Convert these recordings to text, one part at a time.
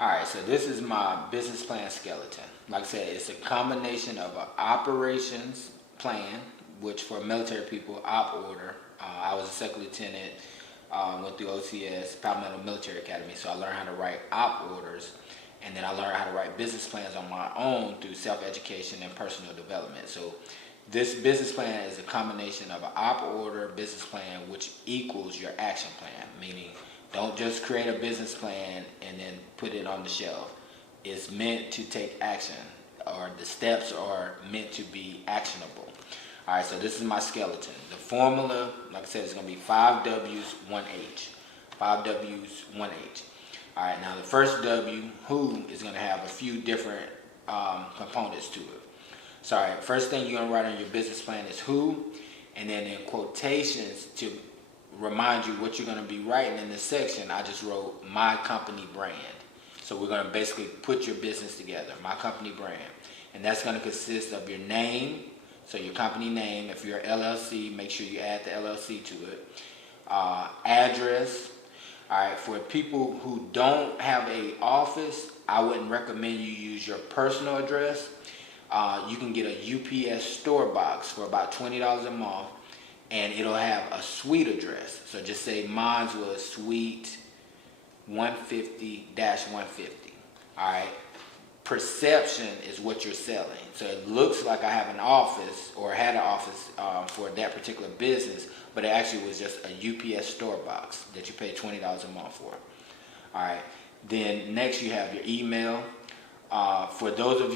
Alright, so this is my business plan skeleton. Like I said, it's a combination of an operations plan, which for military people, op order. I was a second lieutenant, went through OCS, Palmetto Military Academy, so I learned how to write op orders, and then I learned how to write business plans on my own through self-education and personal development. So this business plan is a combination of an op order business plan, which equals your action plan, meaning don't just create a business plan and then put it on the shelf. It's meant to take action, or the steps are meant to be actionable. All right, so this is my skeleton. The formula, like I said, is going to be 5 W's, 1 H. 5 W's, 1 H. All right, now the first W, who, is going to have a few different components to it. So, all right, first thing you're going to write on your business plan is who, and then in quotations to remind you what you're going to be writing in this section, I just wrote my company brand. So we're going to basically put your business together, my company brand. And that's going to consist of your name, so your company name. If you're LLC, make sure you add the LLC to it. Address. All right, for people who don't have an office, I wouldn't recommend you use your personal address. You can get a UPS store box for about $20 a month, and it'll have a suite address. So just say mine was suite 150-150. All right. Perception is what you're selling. So it looks like I have an office or had an office for that particular business, but it actually was just a UPS store box that you pay $20 a month for. All right. Then next you have your email. For those of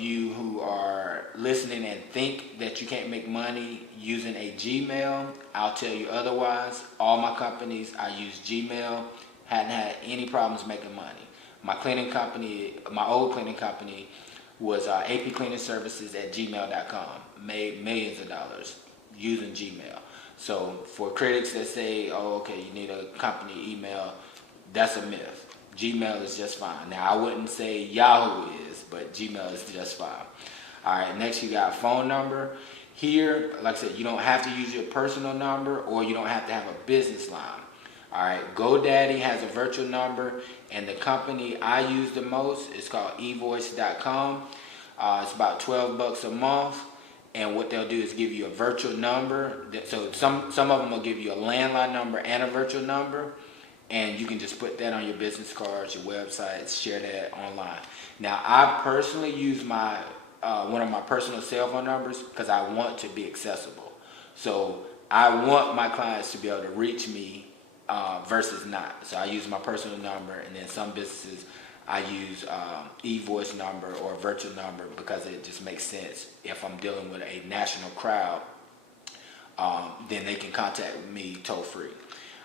you who are listening and think that you can't make money using a Gmail, I'll tell you otherwise. All my companies, I use Gmail. Hadn't had any problems making money. My cleaning company, my old cleaning company, was AP Cleaning Services at gmail.com. Made millions of dollars using Gmail. So for critics that say, oh, okay, you need a company email, that's a myth. Gmail is just fine. Now, I wouldn't say Yahoo is, but Gmail is just fine. All right, next you got phone number. Here, like I said, you don't have to use your personal number, or you don't have to have a business line. All right, GoDaddy has a virtual number, and the company I use the most is called evoice.com. It's about $12 a month, and what they'll do is give you a virtual number. So some of them will give you a landline number and a virtual number, and you can just put that on your business cards, your websites, share that online. Now, I personally use my one of my personal cell phone numbers because I want to be accessible. So I want my clients to be able to reach me versus not. So I use my personal number, and then some businesses I use e-voice number or virtual number because it just makes sense. If I'm dealing with a national crowd, then they can contact me toll free.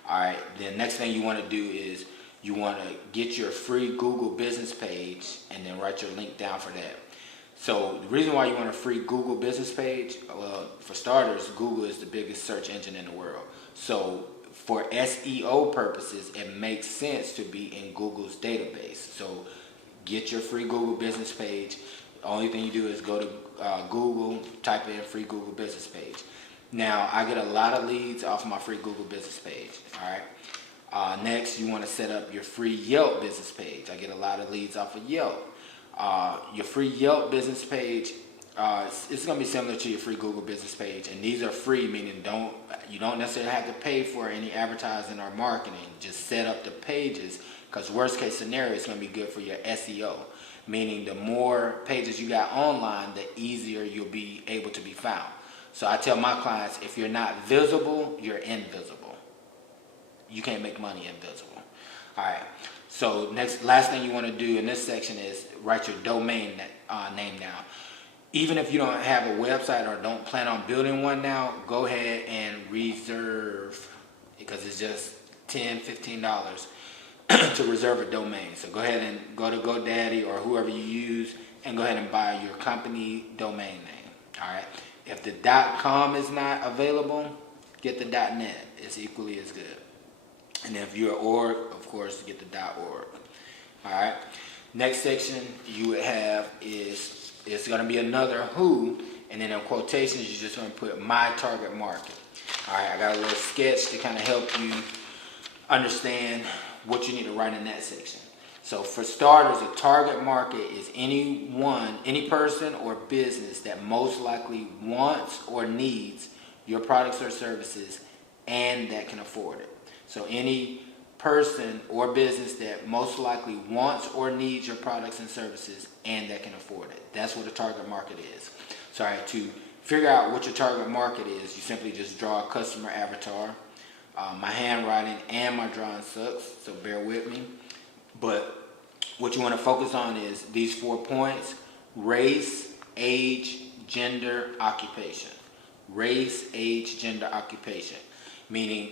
All right, the next thing you want to do is you want to get your free Google business page and then write your link down for that. So the reason why you want a free Google business page, well, for starters, Google is the biggest search engine in the world. So for SEO purposes, it makes sense to be in Google's database. So get your free Google business page. The only thing you do is go to Google, type in free Google business page. Now, I get a lot of leads off my free Google business page, all right? Next, you want to set up your free Yelp business page. I get a lot of leads off of Yelp. Your free Yelp business page, it's going to be similar to your free Google business page, and these are free, meaning you don't necessarily have to pay for any advertising or marketing. Just set up the pages, because worst case scenario, it's going to be good for your SEO, meaning the more pages you got online, the easier you'll be able to be found. So I tell my clients, if you're not visible, you're invisible. You can't make money invisible. All right. So last thing you want to do in this section is write your domain name down. Even if you don't have a website or don't plan on building one now, go ahead and reserve, because it's just $10, $15 to reserve a domain. So go ahead and go to GoDaddy or whoever you use and go ahead and buy your company domain name. All right. If the .com is not available, get the .net. It's equally as good. And if you're org, of course, get the .org. All right. Next section you would have is, it's going to be another who, and then in quotations you're just going to put my target market. All right. I got a little sketch to kind of help you understand what you need to write in that section. So for starters, a target market is any person or business that most likely wants or needs your products or services and that can afford it. So any person or business that most likely wants or needs your products and services and that can afford it. That's what a target market is. So to figure out what your target market is, you simply just draw a customer avatar. My handwriting and my drawing sucks, so bear with me. But what you want to focus on is these 4 points: race, age, gender, occupation. Race, age, gender, occupation. Meaning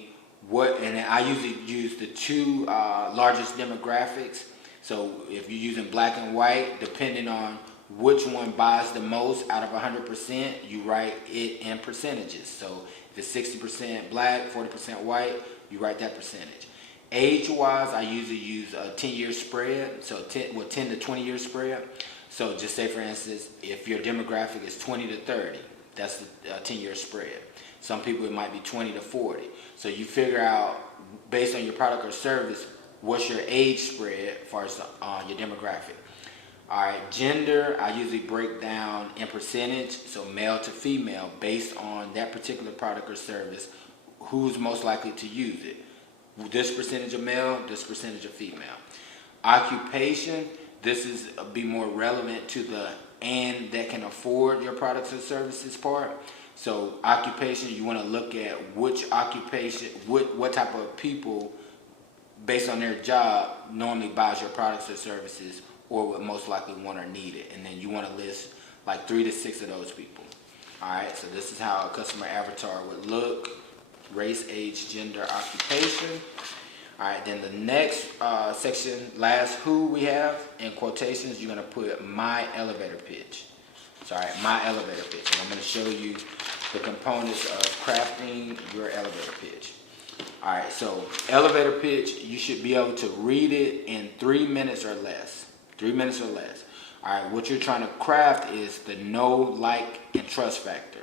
and I usually use the two largest demographics. So if you're using black and white, depending on which one buys the most out of 100%, you write it in percentages. So if it's 60% black, 40% white, you write that percentage. Age-wise, I usually use a 10-year spread, so 10 to 20-year spread. So just say, for instance, if your demographic is 20 to 30, that's the 10-year spread. Some people, it might be 20 to 40. So you figure out, based on your product or service, what's your age spread as far as your demographic. All right, gender, I usually break down in percentage, so male to female, based on that particular product or service, who's most likely to use it. This percentage of male, this percentage of female. Occupation, this is be more relevant to the and that can afford your products or services part. So occupation, you want to look at which occupation, what type of people, based on their job, normally buys your products or services or would most likely want or need it. And then you want to list like 3 to 6 of those people. All right, so this is how a customer avatar would look: race, age, gender, occupation. All right, then the next section, last who we have in quotations, you're going to put my elevator pitch. Sorry, my elevator pitch. And I'm going to show you the components of crafting your elevator pitch. All right, so elevator pitch, you should be able to read it in 3 minutes or less. 3 minutes or less. All right, what you're trying to craft is the know, like, and trust factor.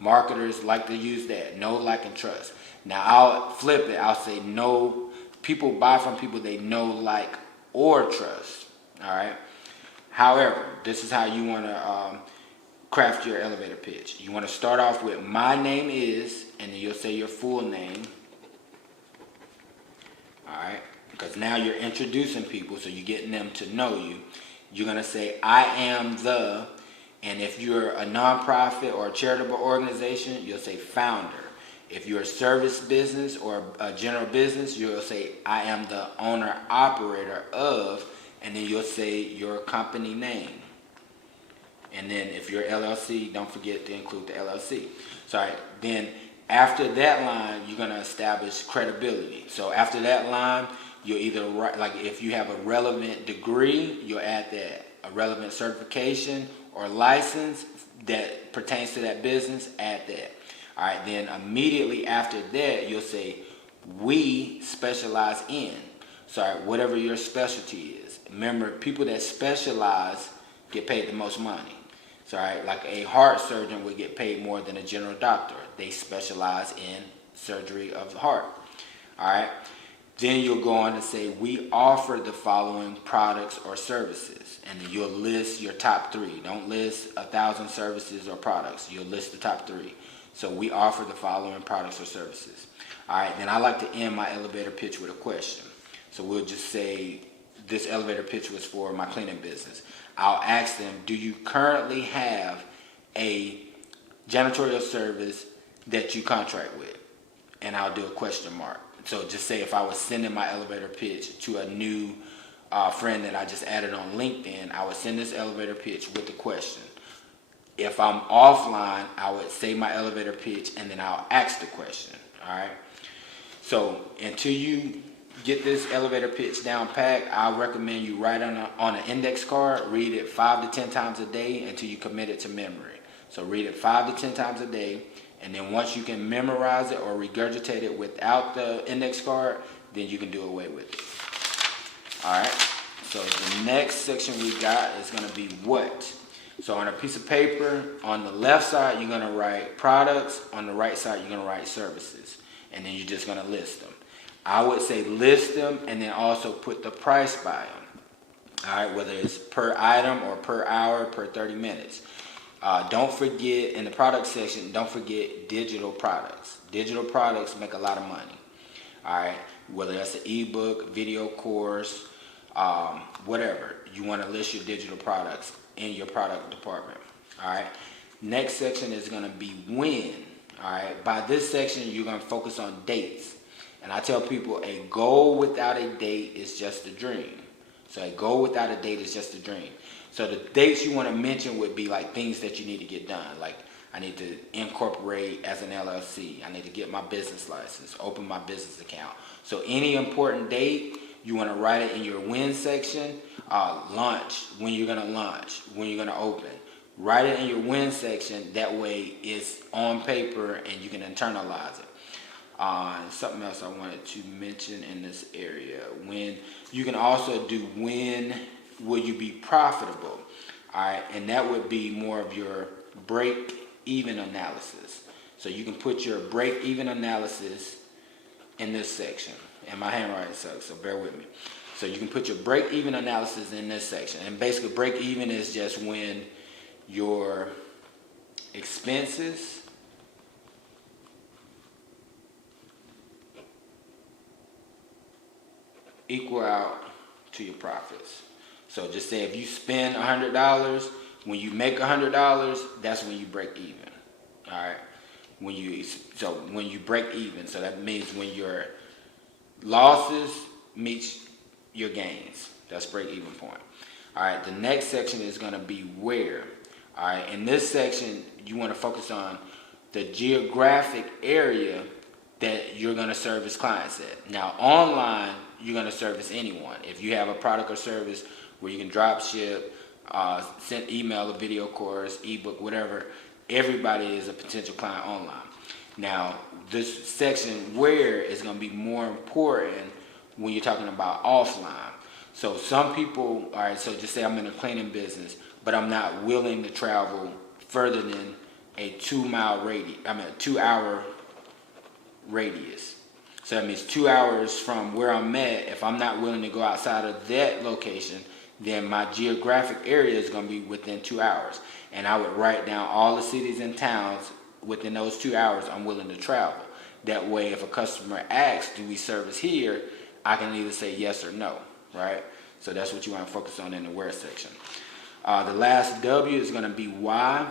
Marketers like to use that, know, like, and trust. Now, I'll flip it. I'll say know. People buy from people they know, like, or trust. All right. However, this is how you want to craft your elevator pitch. You want to start off with my name is, and then you'll say your full name. All right. Because now you're introducing people, so you're getting them to know you. You're going to say I am the, and if you're a nonprofit or a charitable organization, you'll say founder. If you're a service business or a general business, you'll say I am the owner operator of, and then you'll say your company name. And then if you're LLC, don't forget to include the LLC. So then after that line, you're going to establish credibility. So after that line, you'll either write, like if you have a relevant degree, you'll add that. A relevant certification or license that pertains to that business, add that. All right, then immediately after that, you'll say, we specialize in. Sorry, whatever your specialty is. Remember, people that specialize get paid the most money. Sorry, like a heart surgeon would get paid more than a general doctor. They specialize in surgery of the heart. All right, then you'll go on to say, we offer the following products or services. And you'll list your top 3. Don't list 1,000 services or products. You'll list the top 3. So we offer the following products or services. All right, then I like to end my elevator pitch with a question. So we'll just say this elevator pitch was for my cleaning business. I'll ask them, do you currently have a janitorial service that you contract with? And I'll do a question mark. So just say if I was sending my elevator pitch to a new friend that I just added on LinkedIn, I would send this elevator pitch with the question. If I'm offline, I would say my elevator pitch and then I'll ask the question. All right. So until you get this elevator pitch down packed, I recommend you write on an index card, read it 5 to 10 times a day until you commit it to memory. So read it 5 to 10 times a day, and then once you can memorize it or regurgitate it without the index card, then you can do away with it. All right. So the next section we got is going to be what. So on a piece of paper, on the left side, you're going to write products. On the right side, you're going to write services. And then you're just going to list them. I would say list them and then also put the price by them. All right, whether it's per item or per hour, per 30 minutes. Don't forget, in the product section, don't forget digital products. Digital products make a lot of money. All right, whether that's an ebook, video course, whatever. You want to list your digital products in your product department. All right. Next section is going to be when. All right. By this section, you're going to focus on dates. And I tell people a goal without a date is just a dream. So a goal without a date is just a dream. So the dates you want to mention would be like things that you need to get done. Like I need to incorporate as an LLC. I need to get my business license, open my business account. So any important date, you want to write it in your when section. Launch, when you're going to launch, when you're going to open. Write it in your when section. That way it's on paper and you can internalize it. Something else I wanted to mention in this area. When you can also do when will you be profitable. All right, and that would be more of your break-even analysis. So you can put your break-even analysis in this section. And my handwriting sucks, so bear with me. So you can put your break-even analysis in this section. And basically break-even is just when your expenses equal out to your profits. So just say if you spend $100, when you make $100, that's when you break even. All right. When you break even, so that means when your losses meet your gains. That's break even point. All right. The next section is going to be where. All right. In this section, you want to focus on the geographic area that you're going to service clients at. Now, online, you're going to service anyone. If you have a product or service where you can drop ship, send email, a video course, ebook, whatever, everybody is a potential client online. Now, this section where is going to be more important when you're talking about offline. So some people, all right, so just say I'm in a cleaning business, but I'm not willing to travel further than a 2 hour radius. So that means 2 hours from where I'm at. If I'm not willing to go outside of that location, then my geographic area is going to be within 2 hours. And I would write down all the cities and towns within those 2 hours I'm willing to travel. That way, if a customer asks, do we service here, I can either say yes or no, right? So that's what you want to focus on in the where section. The last W is going to be why.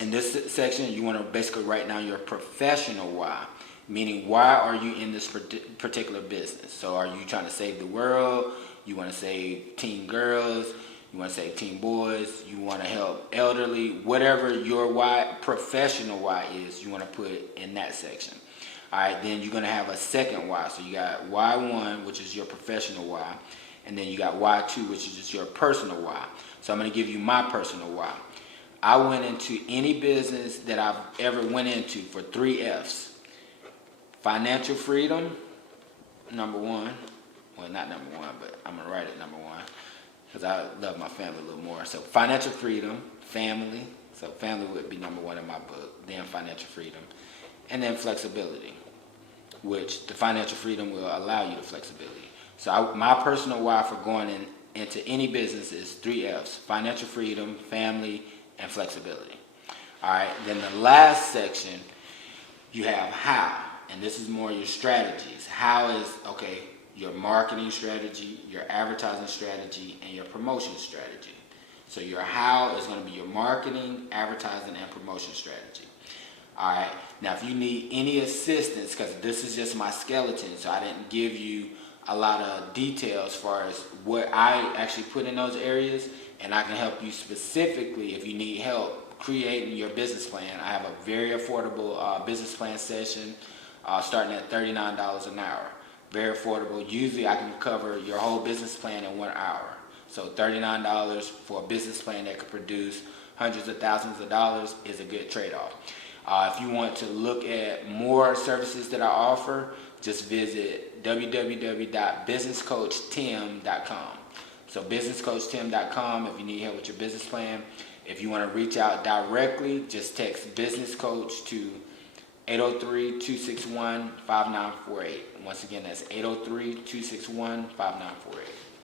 In this section, you want to basically write down your professional why. Meaning, why are you in this particular business? So are you trying to save the world? You want to save teen girls? You want to save teen boys? You want to help elderly? Whatever your why, professional why is, you want to put in that section. All right, then you're going to have a second why. So you got why one, which is your professional why. And then you got why two, which is just your personal why. So I'm going to give you my personal why. I went into any business that I've ever went into for 3 F's. Financial freedom, number one. Well, not number one, but I'm going to write it number one because I love my family a little more. So financial freedom, family. So family would be number one in my book. Then financial freedom. And then flexibility, which the financial freedom will allow you the flexibility. So my personal why for going into any business is 3 F's. Financial freedom, family, and flexibility. All right. Then the last section, you have how. And this is more your strategies. How is, okay, your marketing strategy, your advertising strategy, and your promotion strategy. So your how is going to be your marketing, advertising, and promotion strategy. All right. Now, if you need any assistance, because this is just my skeleton, so I didn't give you a lot of details as far as what I actually put in those areas, and I can help you specifically if you need help creating your business plan. I have a very affordable business plan session starting at $39 an hour. Very affordable. Usually I can cover your whole business plan in 1 hour. So $39 for a business plan that could produce hundreds of thousands of dollars is a good trade-off. If you want to look at more services that I offer, just visit www.businesscoachtim.com. So businesscoachtim.com if you need help with your business plan. If you want to reach out directly, just text business coach to 803-261-5948. Once again, that's 803-261-5948.